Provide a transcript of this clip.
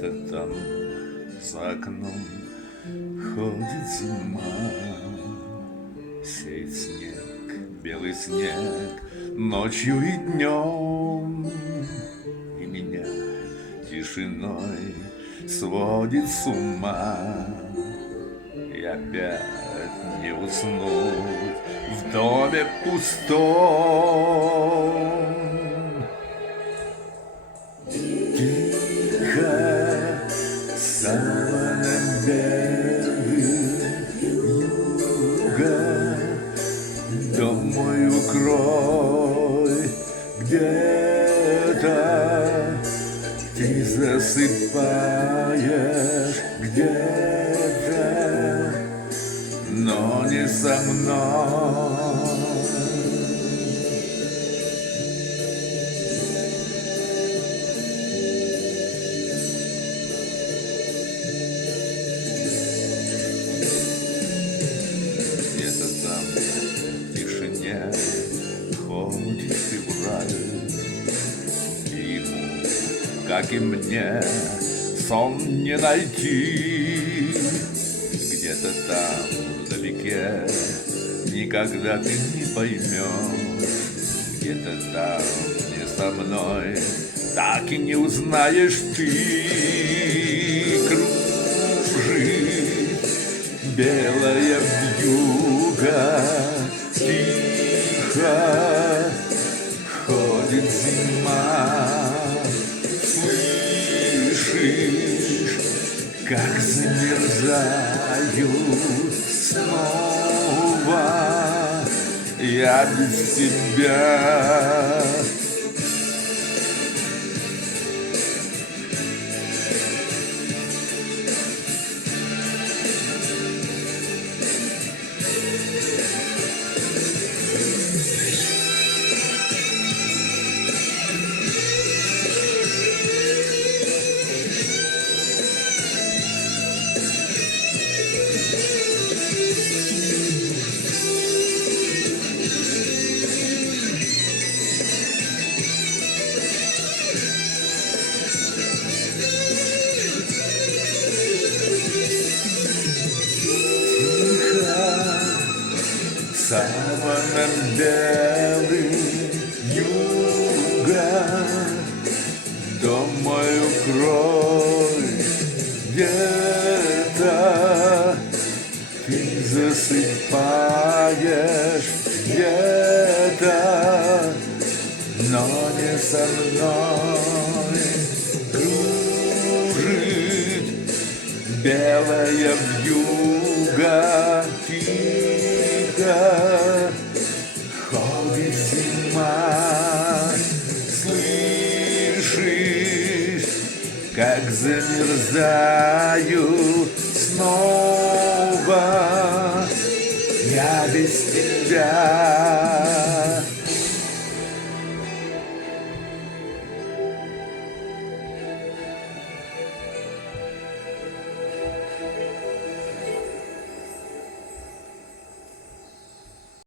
Где-то там за окном ходит зима, сеет снег, белый снег, ночью и днем, и меня тишиной сводит с ума. И опять не уснуть в доме пустом. Тихо, саваном белым юга, дом мой укрой, где-то ты засыпаешь, где-то, но не со мной. Где-то там в тишине ходит февраль, и ему, как и мне, сон не найти. Где-то там вдалеке никогда ты не поймешь, где-то там не со мной так и не узнаешь ты. Кружит белая вьюга, тихо ходит зима. Слышишь, как замерзают снова я без тебя. Саваном белым юга, дом мой укрой, где-то ты засыпаешь, где-то, но не со мной. Кружит белая вьюга, ходит зима. Слышишь, как замерзаю снова я без тебя.